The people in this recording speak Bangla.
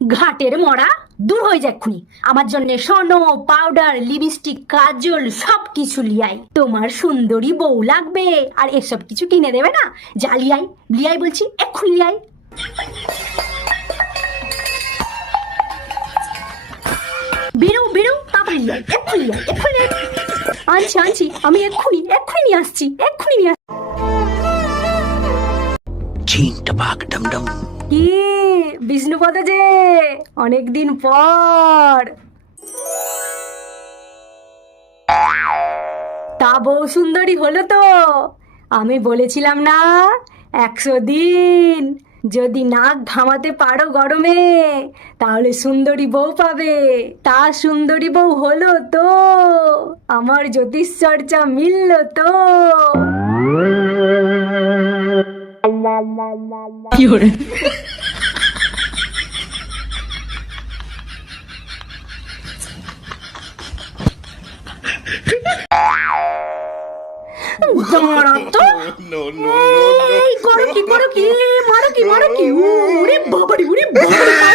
ঘাটের মরা দূর হয়ে যায় এক্ষুনি। আমার জন্য সোনো, পাউডার, লিপস্টিক, কাজল সবকিছু লিয়াই। তোমার সুন্দরী বউ লাগবে আর এসব কিছু কিনে দেবে না? যা লিয়াই, লিয়াই বলছি, এক্ষুনি লিয়াই। বেরো বেরো, তাড়াতাড়ি লিয়াই, এক্ষুনি লিয়াই, এক্ষুনি লিয়াই। আনছি আনছি, আমি এক্ষুনি এক্ষুনি নিয়ে আসছি, এক্ষুনি নিয়ে আসছি। কি বিষ্ণুপদ যে, অনেকদিন পর। তা বউ সুন্দরী হলো তো? আমি বলেছিলাম না 100 দিন যদি নাক ঘামাতে পারো গরমে তাহলে সুন্দরী বউ পাবে। তা সুন্দরী বউ হলো তো? আমার জ্যোতিষ চর্চা মিলল তো? কি হরে দাঁড়া তো। এই করো কি, করো কি, মারো কি, মারো কি, ওরে বাবারে, ওরে বাবারে।